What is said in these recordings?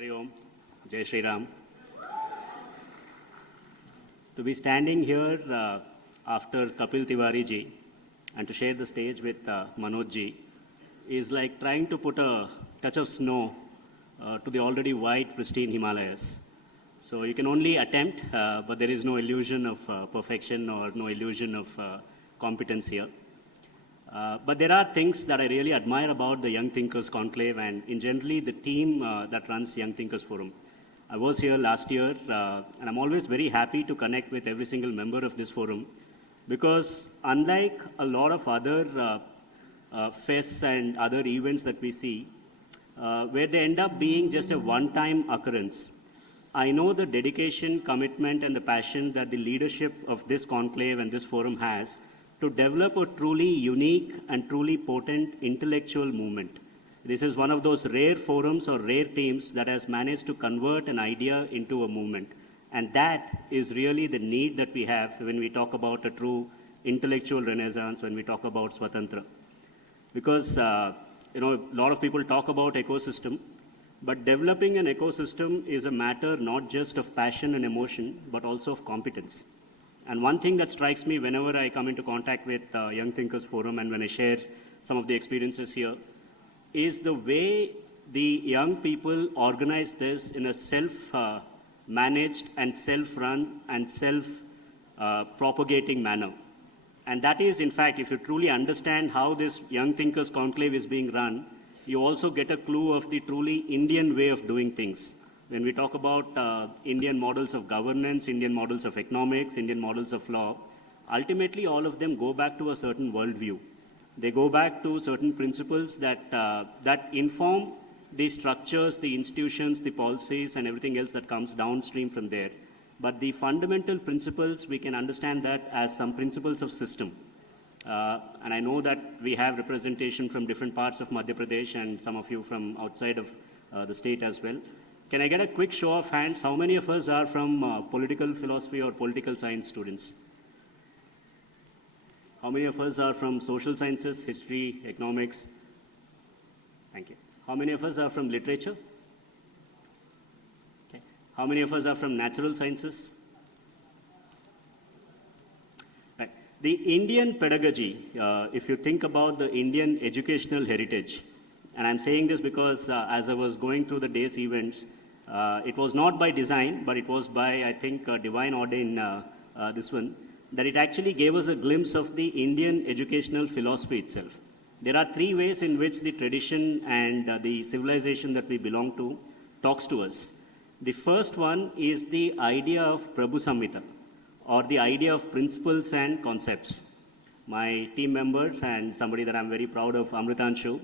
Hari Om, Jai Shri Ram. To be standing here after Kapil Tiwari ji and to share the stage with Manoj ji is like trying to put a touch of snow to the already white, pristine Himalayas. So you can only attempt, but there is no illusion of perfection or no illusion of competence here. But there are things that I really admire about the Young Thinkers Conclave and in generally the team that runs Young Thinkers Forum. I was here last year and I'm always very happy to connect with every single member of this forum because unlike a lot of other fests and other events that we see, where they end up being just a one-time occurrence, I know the dedication, commitment and the passion that the leadership of this conclave and this forum has to develop a truly unique and truly potent intellectual movement. This is one of those rare forums or rare teams that has managed to convert an idea into a movement. And that is really the need that we have when we talk about a true intellectual renaissance, when we talk about Swatantra. Because, a lot of people talk about ecosystem, but developing an ecosystem is a matter not just of passion and emotion, but also of competence. And one thing that strikes me whenever I come into contact with Young Thinkers Forum and when I share some of the experiences here, is the way the young people organize this in a self-managed and self-run and self-propagating manner. And that is, in fact, if you truly understand how this Young Thinkers Conclave is being run, you also get a clue of the truly Indian way of doing things. When we talk about Indian models of governance, Indian models of economics, Indian models of law, ultimately all of them go back to a certain worldview. They go back to certain principles that inform the structures, the institutions, the policies, and everything else that comes downstream from there. But the fundamental principles, we can understand that as some principles of system. And I know that we have representation from different parts of Madhya Pradesh and some of you from outside of the state as well. Can I get a quick show of hands? How many of us are from political philosophy or political science students? How many of us are from social sciences, history, economics? Thank you. How many of us are from literature? Okay. How many of us are from natural sciences? Right. The Indian pedagogy, if you think about the Indian educational heritage, and I'm saying this because as I was going through the day's events, it was not by design, but it was by, I think, divine order in this one, that it actually gave us a glimpse of the Indian educational philosophy itself. There are three ways in which the tradition and the civilization that we belong to talks to us. The first one is the idea of Prabhu Samhita, or the idea of principles and concepts. My team member and somebody that I'm very proud of, Amritanshu,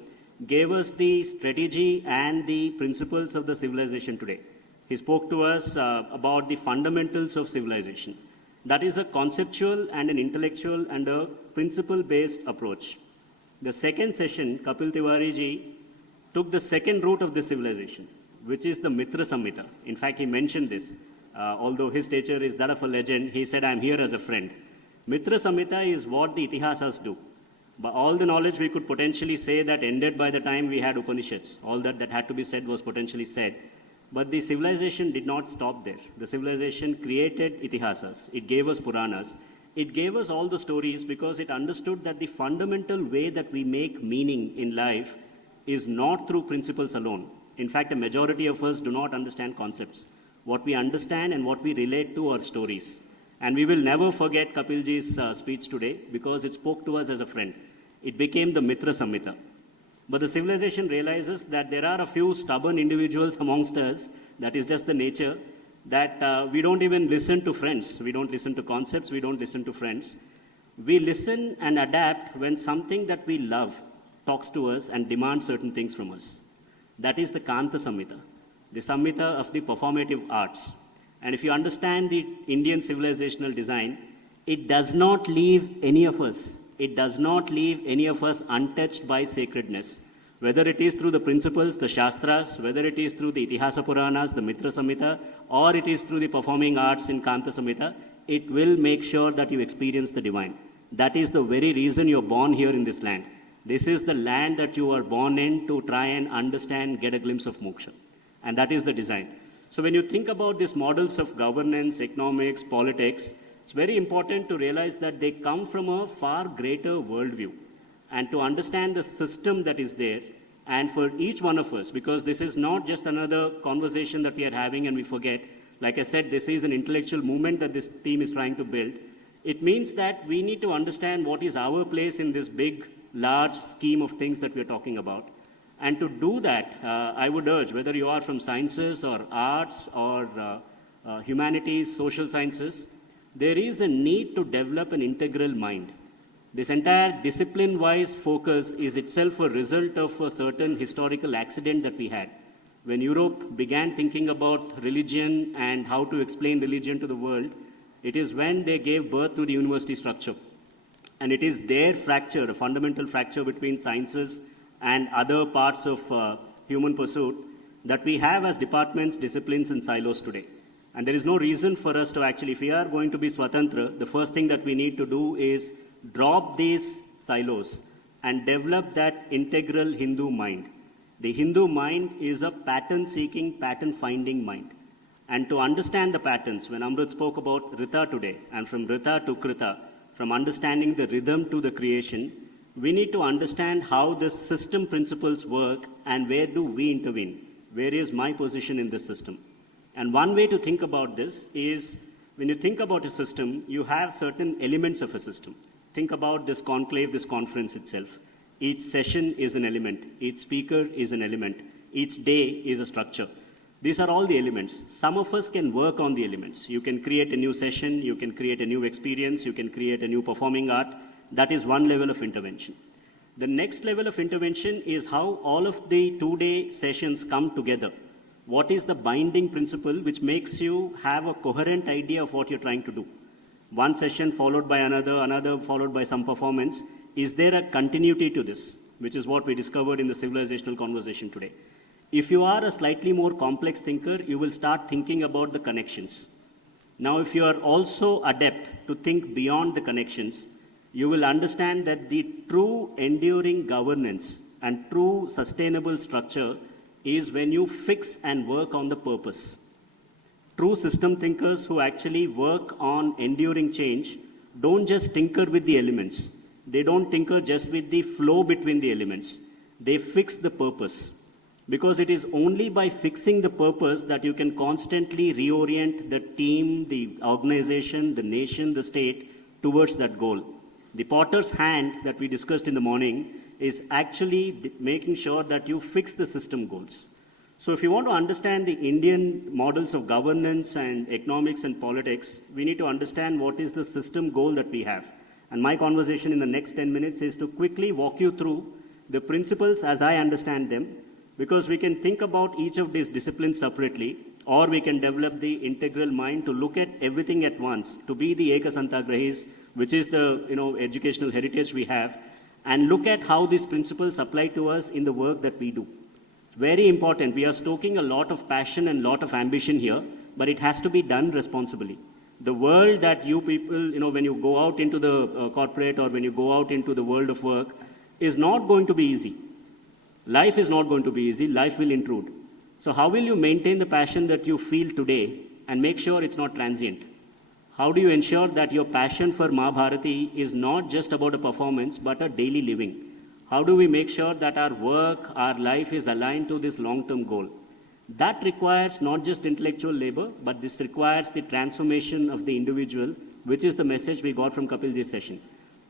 gave us the strategy and the principles of the civilization today. He spoke to us about the fundamentals of civilization. That is a conceptual and an intellectual and a principle-based approach. The second session, Kapil Tiwari ji took the second route of the civilization, which is the Mitra Samhita. In fact, he mentioned this. Although his stature is that of a legend, he said, I'm here as a friend. Mitra Samhita is what the Itihasas do. But all the knowledge we could potentially say that ended by the time we had Upanishads. All that had to be said was potentially said. But the civilization did not stop there. The civilization created Itihasas. It gave us Puranas. It gave us all the stories because it understood that the fundamental way that we make meaning in life is not through principles alone. In fact, a majority of us do not understand concepts. What we understand and what we relate to are stories. And we will never forget Kapilji's speech today because it spoke to us as a friend. It became the Mitra Samhita. But the civilization realizes that there are a few stubborn individuals amongst us, that is just the nature, that we don't even listen to friends. We don't listen to concepts, we don't listen to friends. We listen and adapt when something that we love talks to us and demands certain things from us. That is the Kanta Samhita, the Samhita of the performative arts. And if you understand the Indian civilizational design, it does not leave any of us. It does not leave any of us untouched by sacredness. Whether it is through the principles, the Shastras, whether it is through the Itihasa Puranas, the Mitra Samhita, or it is through the performing arts in Kanta Samhita, it will make sure that you experience the divine. That is the very reason you're born here in this land. This is the land that you are born in to try and understand, get a glimpse of moksha. and that is the design. So when you think about these models of governance, economics, politics, it's very important to realize that they come from a far greater worldview, and to understand the system that is there, and for each one of us, because this is not just another conversation that we are having and we forget. Like I said, this is an intellectual movement that this team is trying to build. It means that we need to understand what is our place in this big, large scheme of things that we are talking about. And to do that, I would urge, whether you are from sciences or arts or humanities, social sciences, there is a need to develop an integral mind. This entire discipline-wise focus is itself a result of a certain historical accident that we had. When Europe began thinking about religion and how to explain religion to the world, it is when they gave birth to the university structure. And it is their fracture, a fundamental fracture between sciences and other parts of human pursuit, that we have as departments, disciplines, and silos today. And there is no reason for us to actually, if we are going to be Swatantra, the first thing that we need to do is drop these silos and develop that integral Hindu mind. The Hindu mind is a pattern-seeking, pattern-finding mind. And to understand the patterns, when Amrit spoke about Rita today, and from Rita to Krita, from understanding the rhythm to the creation, we need to understand how the system principles work and where do we intervene. Where is my position in the system? And one way to think about this is, when you think about a system, you have certain elements of a system. Think about this conclave, this conference itself. Each session is an element. Each speaker is an element. Each day is a structure. These are all the elements. Some of us can work on the elements. You can create a new session. You can create a new experience. You can create a new performing art. That is one level of intervention. The next level of intervention is how all of the 2-day sessions come together. What is the binding principle which makes you have a coherent idea of what you're trying to do? One session followed by another, another followed by some performance. Is there a continuity to this? Which is what we discovered in the civilizational conversation today. If you are a slightly more complex thinker, you will start thinking about the connections. Now, if you are also adept to think beyond the connections, you will understand that the true enduring governance and true sustainable structure is when you fix and work on the purpose. True system thinkers who actually work on enduring change don't just tinker with the elements. They don't tinker just with the flow between the elements. They fix the purpose. Because it is only by fixing the purpose that you can constantly reorient the team, the organization, the nation, the state towards that goal. The potter's hand that we discussed in the morning is actually making sure that you fix the system goals. So if you want to understand the Indian models of governance and economics and politics, we need to understand what is the system goal that we have. And my conversation in the next 10 minutes is to quickly walk you through the principles as I understand them, because we can think about each of these disciplines separately, or we can develop the integral mind to look at everything at once, to be the Ekasantagrahis, which is the educational heritage we have, and look at how these principles apply to us in the work that we do. It's very important. We are stoking a lot of passion and a lot of ambition here, but it has to be done responsibly. The world that you people, when you go out into the corporate or when you go out into the world of work, is not going to be easy. Life is not going to be easy. Life will intrude. So how will you maintain the passion that you feel today and make sure it's not transient? How do you ensure that your passion for Mahabharati is not just about a performance, but a daily living? How do we make sure that our work, our life is aligned to this long-term goal? That requires not just intellectual labor, but this requires the transformation of the individual, which is the message we got from Kapilji's session,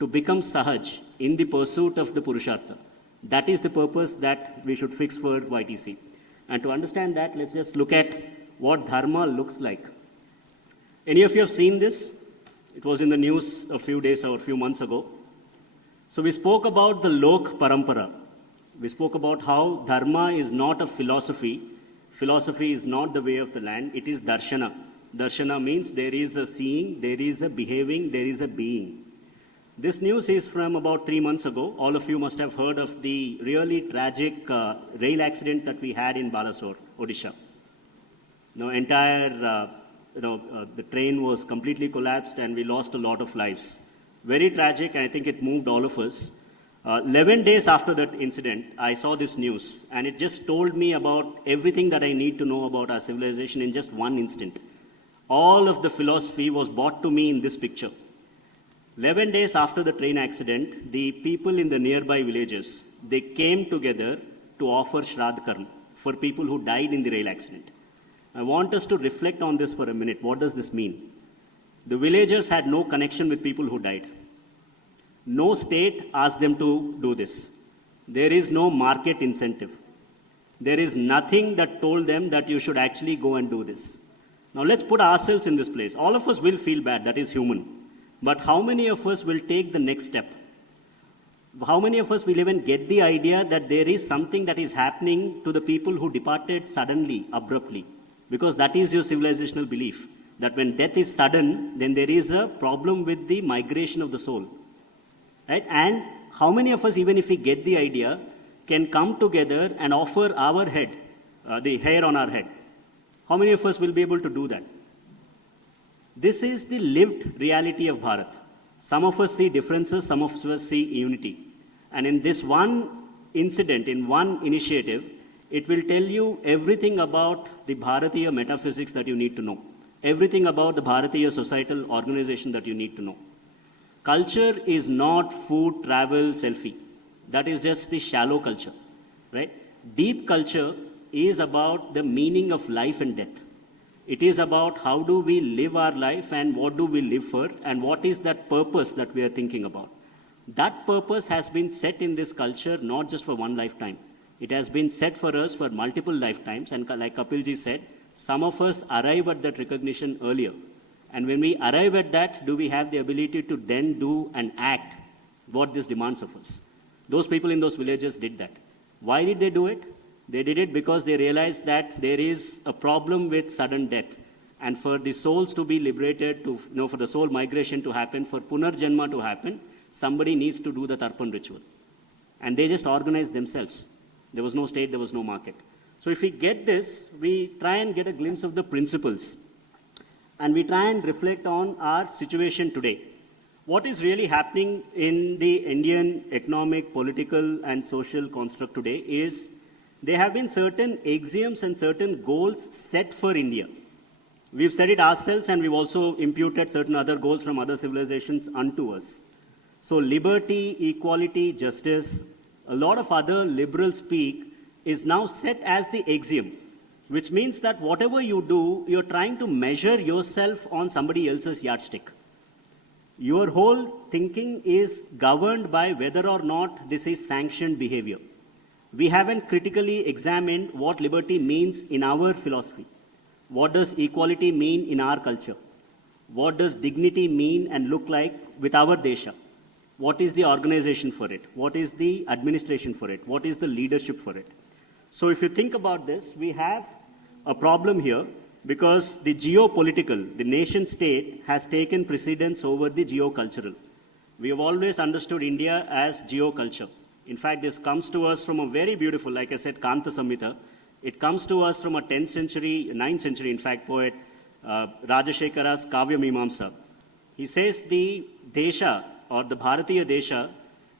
to become sahaj in the pursuit of the Purushartha. That is the purpose that we should fix for YTC. And to understand that, let's just look at what dharma looks like. Any of you have seen this? It was in the news a few days or a few months ago. So we spoke about the Lok Parampara. We spoke about how dharma is not a philosophy. Philosophy is not the way of the land. It is darshana. Darshana means there is a seeing, there is a behaving, there is a being. This news is from about 3 months ago. All of you must have heard of the really tragic rail accident that we had in Balasore, Odisha. The train was completely collapsed and we lost a lot of lives. Very tragic, and I think it moved all of us. 11 days after that incident, I saw this news, and it just told me about everything that I need to know about our civilization in just one instant. All of the philosophy was brought to me in this picture. 11 days after the train accident, the people in the nearby villages, they came together to offer Shraddh Karma for people who died in the rail accident. I want us to reflect on this for a minute. What does this mean? The villagers had no connection with people who died. No state asked them to do this. There is no market incentive. There is nothing that told them that you should actually go and do this. Now let's put ourselves in this place. All of us will feel bad, that is human. But how many of us will take the next step? How many of us will even get the idea that there is something that is happening to the people who departed suddenly, abruptly? Because that is your civilizational belief, that when death is sudden, then there is a problem with the migration of the soul. Right? And how many of us, even if we get the idea, can come together and offer our head, the hair on our head? How many of us will be able to do that? This is the lived reality of Bharat. Some of us see differences, some of us see unity. And in this one incident, in one initiative, it will tell you everything about the Bharatiya metaphysics that you need to know. Everything about the Bharatiya societal organization that you need to know. Culture is not food, travel, selfie. That is just the shallow culture, right? Deep culture is about the meaning of life and death. It is about how do we live our life and what do we live for and what is that purpose that we are thinking about. That purpose has been set in this culture not just for one lifetime. It has been set for us for multiple lifetimes, and like Kapilji said, some of us arrive at that recognition earlier. And when we arrive at that, do we have the ability to then do and act what this demands of us? Those people in those villages did that. Why did they do it? They did it because they realized that there is a problem with sudden death. And for the souls to be liberated, for the soul migration to happen, for Punarjanma to happen, somebody needs to do the Tarpan ritual. And they just organized themselves. There was no state, there was no market. So if we get this, we try and get a glimpse of the principles. And we try and reflect on our situation today. What is really happening in the Indian economic, political, and social construct today is there have been certain axioms and certain goals set for India. We've set it ourselves, and we've also imputed certain other goals from other civilizations unto us. So liberty, equality, justice, a lot of other liberal speak is now set as the axiom, which means that whatever you do, you're trying to measure yourself on somebody else's yardstick. Your whole thinking is governed by whether or not this is sanctioned behavior. We haven't critically examined what liberty means in our philosophy. What does equality mean in our culture? What does dignity mean and look like with our desha? What is the organization for it? What is the administration for it? What is the leadership for it? So if you think about this, we have a problem here because the geopolitical, the nation state has taken precedence over the geocultural. We have always understood India as geoculture. In fact, this comes to us from a very beautiful, like I said, Kanta Samhita. It comes to us from a 10th century, 9th century, in fact, poet Rajashekara's Kavya Mimamsa. He says the Desha, or the Bharatiya Desha,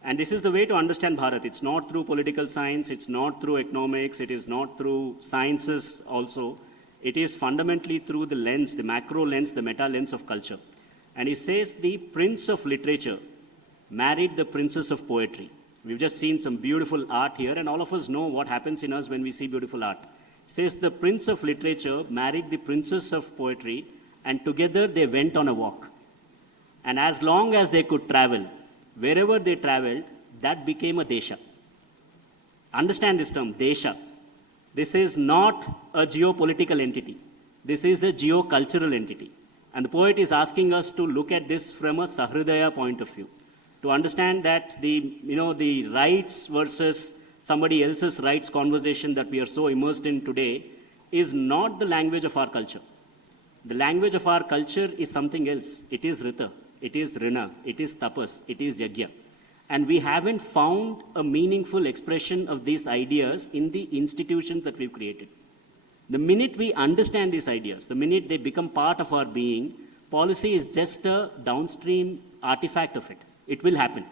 and this is the way to understand Bharat. It's not through political science, it's not through economics, it is not through sciences also. It is fundamentally through the lens, the macro lens, the meta lens of culture. And he says the prince of literature married the princess of poetry. We've just seen some beautiful art here, and all of us know what happens in us when we see beautiful art. He says the prince of literature married the princess of poetry, and together they went on a walk. And as long as they could travel, wherever they traveled, that became a desha. Understand this term, desha. This is not a geopolitical entity. This is a geocultural entity. And the poet is asking us to look at this from a Sahridaya point of view. To understand that the rights versus somebody else's rights conversation that we are so immersed in today is not the language of our culture. The language of our culture is something else. It is Rita, it is Rina, it is Tapas, it is Yagya. And we haven't found a meaningful expression of these ideas in the institutions that we've created. The minute we understand these ideas, the minute they become part of our being, policy is just a downstream artifact of it. It will happen.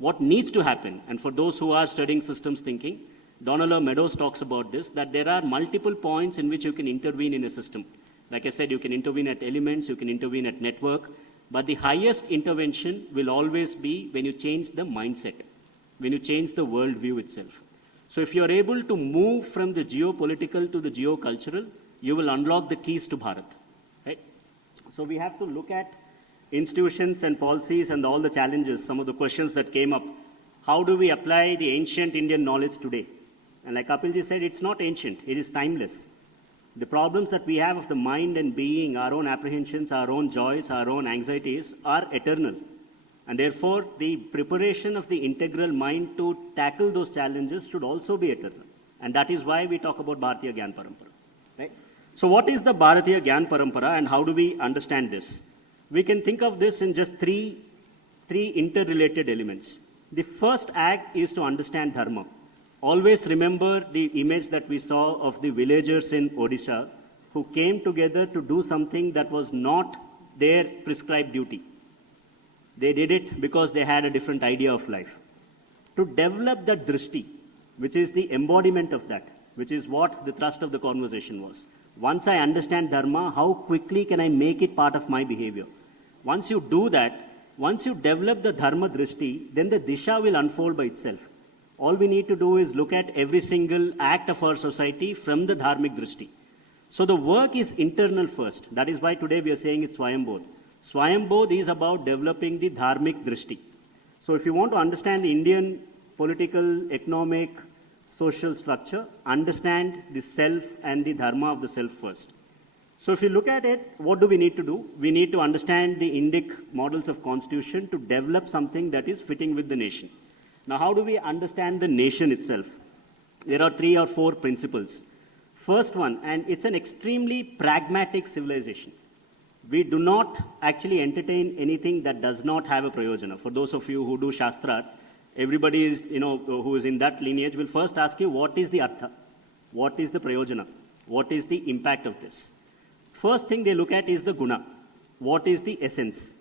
What needs to happen, and for those who are studying systems thinking, Donald Meadows talks about this, that there are multiple points in which you can intervene in a system. Like I said, you can intervene at elements, you can intervene at network, but the highest intervention will always be when you change the mindset, when you change the worldview itself. So if you are able to move from the geopolitical to the geocultural, you will unlock the keys to Bharat. Right? So we have to look at institutions and policies and all the challenges, some of the questions that came up. How do we apply the ancient Indian knowledge today? And like Kapilji said, it's not ancient, it is timeless. The problems that we have of the mind and being, our own apprehensions, our own joys, our own anxieties are eternal. And therefore, the preparation of the integral mind to tackle those challenges should also be eternal. And that is why we talk about Bhartiya Gyan Parampara. Right? So what is the Bharatiya Gyan Parampara and how do we understand this? We can think of this in just three interrelated elements. The first act is to understand dharma. Always remember the image that we saw of the villagers in Odisha who came together to do something that was not their prescribed duty. They did it because they had a different idea of life. To develop that drishti, which is the embodiment of that, which is what the thrust of the conversation was. Once I understand dharma, how quickly can I make it part of my behavior? Once you do that, once you develop the dharma drishti, then the disha will unfold by itself. All we need to do is look at every single act of our society from the dharmic drishti. So the work is internal first. That is why today we are saying it's Swayambodh. Swayambodh is about developing the dharmic drishti. So if you want to understand the Indian political, economic, social structure, understand the self and the dharma of the self first. So if you look at it, what do we need to do? We need to understand the Indic models of constitution to develop something that is fitting with the nation. Now, how do we understand the nation itself? There are 3 or 4 principles. First one, and it's an extremely pragmatic civilization. We do not actually entertain anything that does not have a prayojana. For those of you who do Shastra, everybody is, who is in that lineage will first ask you, what is the artha? What is the prayojana? What is the impact of this? First thing they look at is the guna. What is the essence?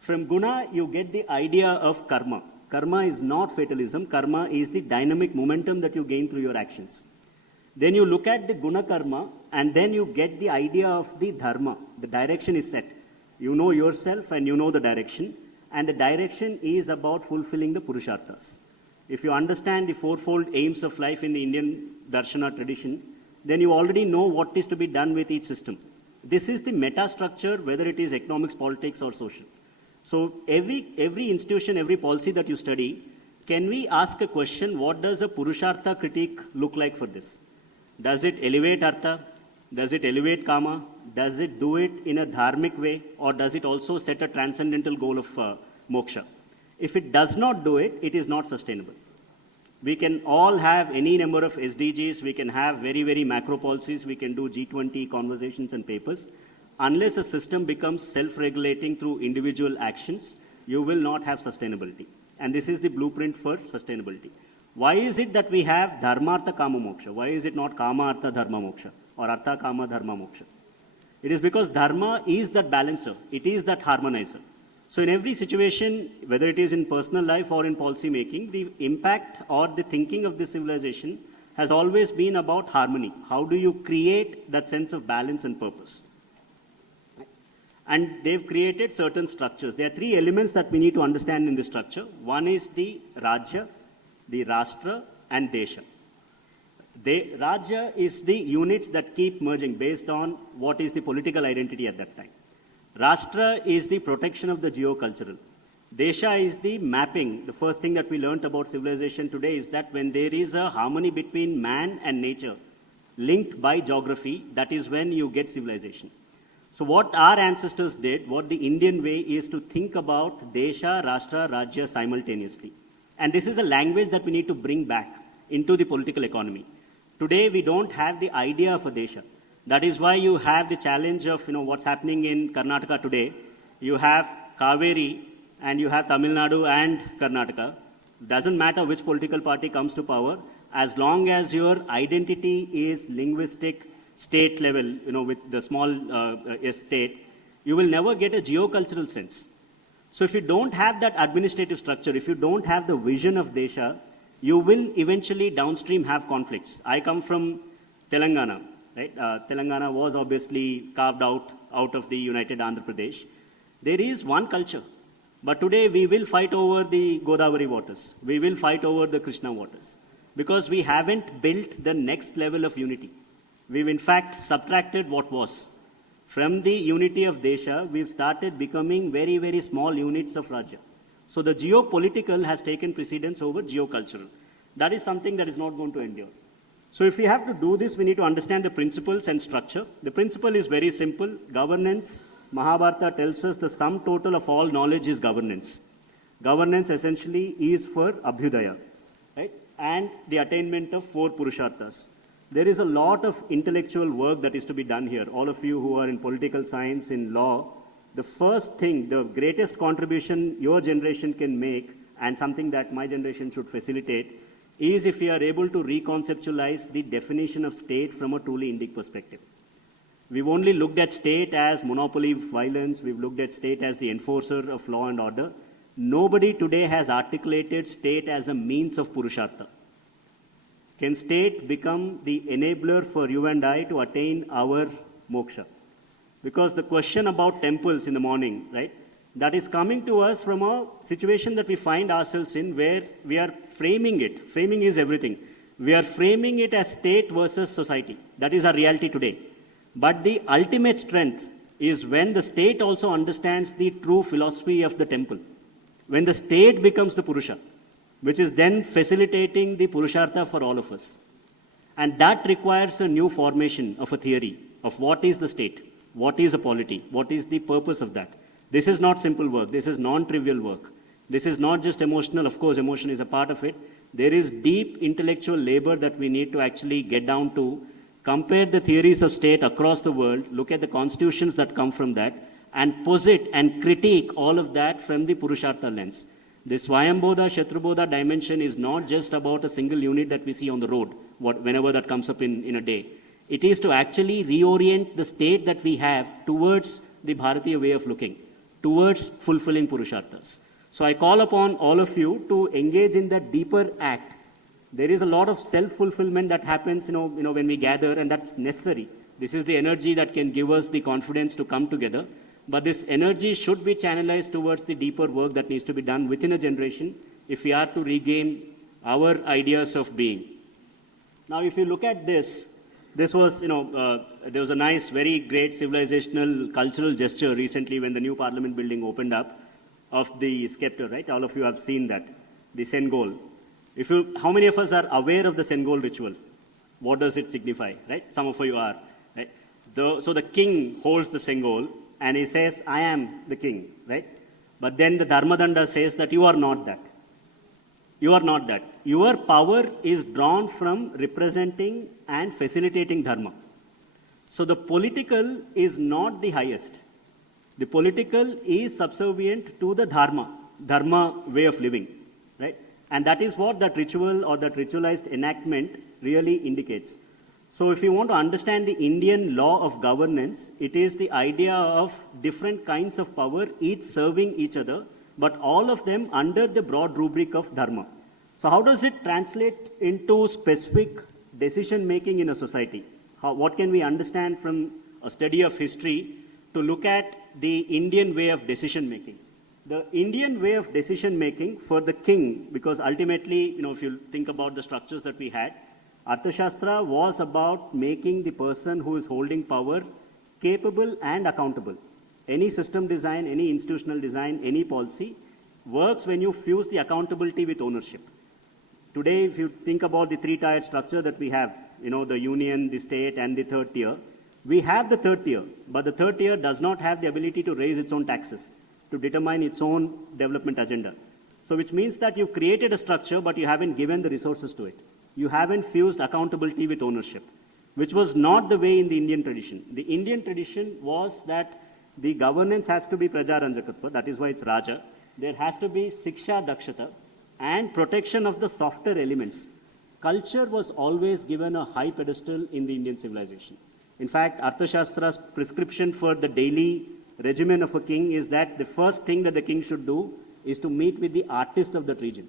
From guna, you get the idea of karma. Karma is not fatalism. Karma is the dynamic momentum that you gain through your actions. Then you look at the guna karma, and then you get the idea of the dharma. The direction is set. You know yourself and you know the direction. And the direction is about fulfilling the purusharthas. If you understand the 4-fold aims of life in the Indian darshana tradition, then you already know what is to be done with each system. This is the meta structure, whether it is economics, politics, or social. So every institution, every policy that you study, can we ask a question, what does a purushartha critique look like for this? Does it elevate artha? Does it elevate kama? Does it do it in a dharmic way? Or does it also set a transcendental goal of moksha? If it does not do it, it is not sustainable. We can all have any number of SDGs, we can have very, very macro policies, we can do G20 conversations and papers. Unless a system becomes self-regulating through individual actions, you will not have sustainability. And this is the blueprint for sustainability. Why is it that we have dharma, artha, kama, moksha? Why is it not kama, artha, dharma, moksha? Or artha, kama, dharma, moksha? It is because dharma is that balancer. It is that harmonizer. So in every situation, whether it is in personal life or in policy making, the impact or the thinking of this civilization has always been about harmony. How do you create that sense of balance and purpose? And they've created certain structures. There are 3 elements that we need to understand in this structure. One is the Rajya, the Rashtra, and Desha. The Rajya is the units that keep merging based on what is the political identity at that time. Rashtra is the protection of the geocultural. Desha is the mapping. The first thing that we learned about civilization today is that when there is a harmony between man and nature, linked by geography, that is when you get civilization. So what our ancestors did, what the Indian way is to think about Desha, Rashtra, Rajya simultaneously. And this is a language that we need to bring back into the political economy. Today, we don't have the idea of a Desha. That is why you have the challenge of what's happening in Karnataka today. You have Kaveri and you have Tamil Nadu and Karnataka. Doesn't matter which political party comes to power, as long as your identity is linguistic, state level, with the small state, you will never get a geocultural sense. So if you don't have that administrative structure, if you don't have the vision of Desha, you will eventually downstream have conflicts. I come from Telangana, right? Telangana was obviously carved out of the United Andhra Pradesh. There is one culture. But today we will fight over the Godavari waters. We will fight over the Krishna waters. Because we haven't built the next level of unity. We've in fact subtracted what was. From the unity of Desha, we've started becoming very, very small units of Rajya. So the geopolitical has taken precedence over geocultural. That is something that is not going to endure. So if we have to do this, we need to understand the principles and structure. The principle is very simple. Governance, Mahabharata tells us the sum total of all knowledge is governance. Governance essentially is for Abhyudaya, right? And the attainment of 4 Purusharthas. There is a lot of intellectual work that is to be done here. All of you who are in political science, in law, the first thing, the greatest contribution your generation can make, and something that my generation should facilitate, is if we are able to reconceptualize the definition of state from a truly Indic perspective. We've only looked at state as monopoly violence. We've looked at state as the enforcer of law and order. Nobody today has articulated state as a means of Purushartha. Can state become the enabler for you and I to attain our moksha? Because the question about temples in the morning, right, that is coming to us from a situation that we find ourselves in where we are framing it. Framing is everything. We are framing it as state versus society. That is our reality today. But the ultimate strength is when the state also understands the true philosophy of the temple. When the state becomes the Purusha, which is then facilitating the Purushartha for all of us. And that requires a new formation of a theory of what is the state, what is a polity, what is the purpose of that. This is not simple work, this is non-trivial work. This is not just emotional, of course emotion is a part of it. There is deep intellectual labor that we need to actually get down to, compare the theories of state across the world, look at the constitutions that come from that, and posit and critique all of that from the Purushartha lens. This Swayambodha, Shatrubodha dimension is not just about a single unit that we see on the road, whenever that comes up in a day. It is to actually reorient the state that we have towards the Bhartiya way of looking, towards fulfilling Purusharthas. So I call upon all of you to engage in that deeper act. There is a lot of self-fulfillment that happens, when we gather, and that's necessary. This is the energy that can give us the confidence to come together. But this energy should be channelized towards the deeper work that needs to be done within a generation if we are to regain our ideas of being. Now, if you look at this was, there was a nice, very great civilizational, cultural gesture recently when the new parliament building opened up of the scepter, right? All of you have seen that, the Sengol. How many of us are aware of the Sengol ritual? What does it signify, right? Some of you are, right? So the king holds the Sengol and he says, I am the king, right? But then the Dharmadanda says that you are not that. You are not that. Your power is drawn from representing and facilitating dharma. So the political is not the highest. The political is subservient to the dharma way of living, right? And that is what that ritual or that ritualized enactment really indicates. So if you want to understand the Indian law of governance, it is the idea of different kinds of power, each serving each other, but all of them under the broad rubric of dharma. So how does it translate into specific decision making in a society? What can we understand from a study of history to look at the Indian way of decision making? The Indian way of decision making for the king, because ultimately, if you think about the structures that we had, Arthashastra was about making the person who is holding power capable and accountable. Any system design, any institutional design, any policy works when you fuse the accountability with ownership. Today, if you think about the 3-tiered structure that we have, the union, the state, and the third tier, we have the third tier, but the third tier does not have the ability to raise its own taxes, to determine its own development agenda. So which means that you've created a structure, but you haven't given the resources to it. You haven't fused accountability with ownership, which was not the way in the Indian tradition. The Indian tradition was that the governance has to be prajaranjakatva, that is why it's Raja. There has to be siksha dakshata and protection of the softer elements. Culture was always given a high pedestal in the Indian civilization. In fact, Arthashastra's prescription for the daily regimen of a king is that the first thing that the king should do is to meet with the artist of that region.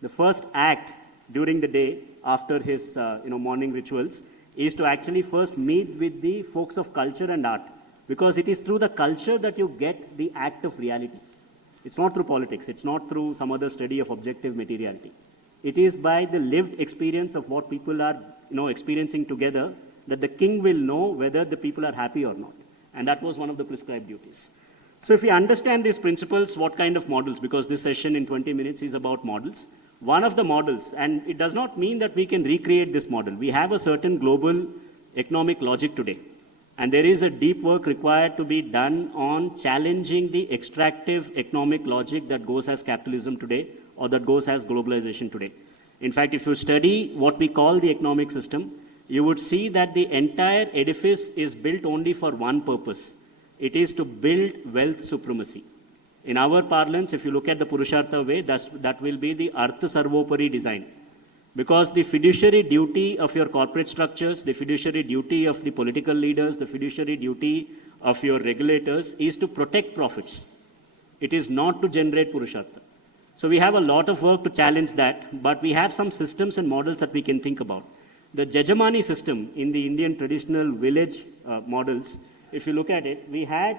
The first act during the day after his morning rituals is to actually first meet with the folks of culture and art, because it is through the culture that you get the act of reality. It's not through politics. It's not through some other study of objective materiality. It is by the lived experience of what people are experiencing together that the king will know whether the people are happy or not. And that was one of the prescribed duties. So if we understand these principles, what kind of models, because this session in 20 minutes is about models, one of the models, and it does not mean that we can recreate this model. We have a certain global economic logic today. And there is a deep work required to be done on challenging the extractive economic logic that goes as capitalism today or that goes as globalization today. In fact, if you study what we call the economic system, you would see that the entire edifice is built only for one purpose. It is to build wealth supremacy. In our parlance, if you look at the Purushartha way, that will be the Artha Sarvopari design. Because the fiduciary duty of your corporate structures, the fiduciary duty of the political leaders, the fiduciary duty of your regulators is to protect profits. It is not to generate Purushartha. So we have a lot of work to challenge that, but we have some systems and models that we can think about. The Jajamani system in the Indian traditional village models, if you look at it, we had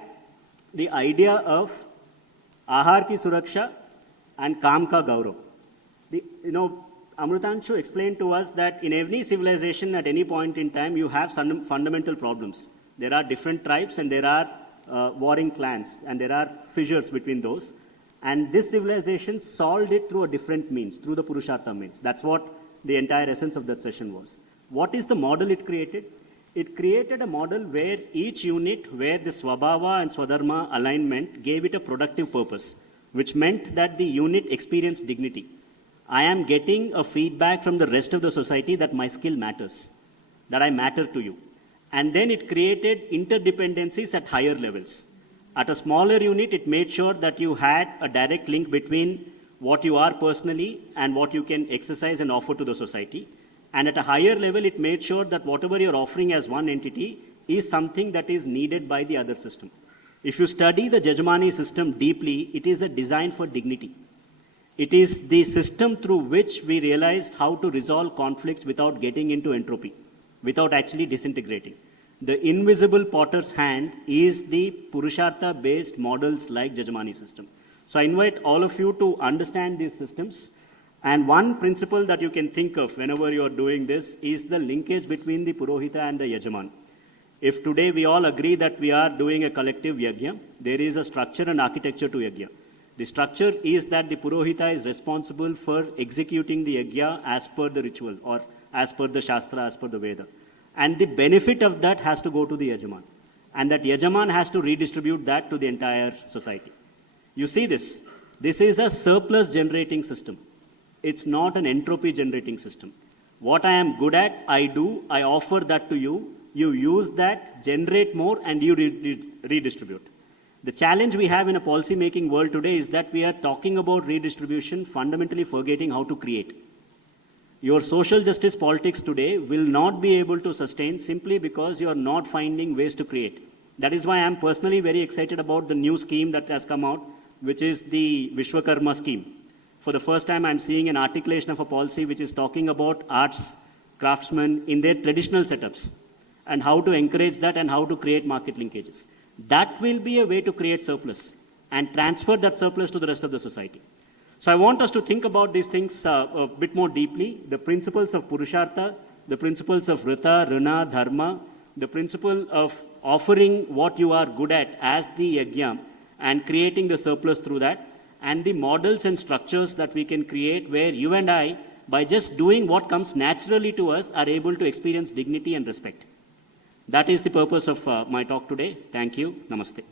the idea of Ahar ki Suraksha and Kam ka Gaurav. Amrutanshu explained to us that in every civilization at any point in time, you have some fundamental problems. There are different tribes and there are warring clans and there are fissures between those. And this civilization solved it through a different means, through the Purushartha means. That's what the entire essence of that session was. What is the model it created? It created a model where each unit, where the Swabhava and Swadharma alignment gave it a productive purpose, which meant that the unit experienced dignity. I am getting a feedback from the rest of the society that my skill matters, that I matter to you. And then it created interdependencies at higher levels. At a smaller unit, it made sure that you had a direct link between what you are personally and what you can exercise and offer to the society. And at a higher level, it made sure that whatever you're offering as one entity is something that is needed by the other system. If you study the Jajamani system deeply, it is a design for dignity. It is the system through which we realized how to resolve conflicts without getting into entropy, without actually disintegrating. The invisible potter's hand is the Purushartha-based models like Jajamani system. So I invite all of you to understand these systems. And one principle that you can think of whenever you're doing this is the linkage between the Purohita and the Yajaman. If today we all agree that we are doing a collective yajna, there is a structure and architecture to yajna. The structure is that the Purohita is responsible for executing the yajna as per the ritual or as per the Shastra, as per the Veda. And the benefit of that has to go to the Yajaman. And that Yajaman has to redistribute that to the entire society. You see this. This is a surplus generating system. It's not an entropy generating system. What I am good at, I do, I offer that to you. You use that, generate more, and you redistribute. The challenge we have in a policy making world today is that we are talking about redistribution, fundamentally forgetting how to create. Your social justice politics today will not be able to sustain simply because you are not finding ways to create. That is why I am personally very excited about the new scheme that has come out, which is the Vishwakarma scheme. For the first time, I am seeing an articulation of a policy which is talking about arts, craftsmen in their traditional setups and how to encourage that and how to create market linkages. That will be a way to create surplus and transfer that surplus to the rest of the society. So I want us to think about these things a bit more deeply. The principles of Purushartha, the principles of Rita, Rina, Dharma, the principle of offering what you are good at as the yajna and creating the surplus through that, and the models and structures that we can create where you and I, by just doing what comes naturally to us, are able to experience dignity and respect. That is the purpose of my talk today. Thank you. Namaste.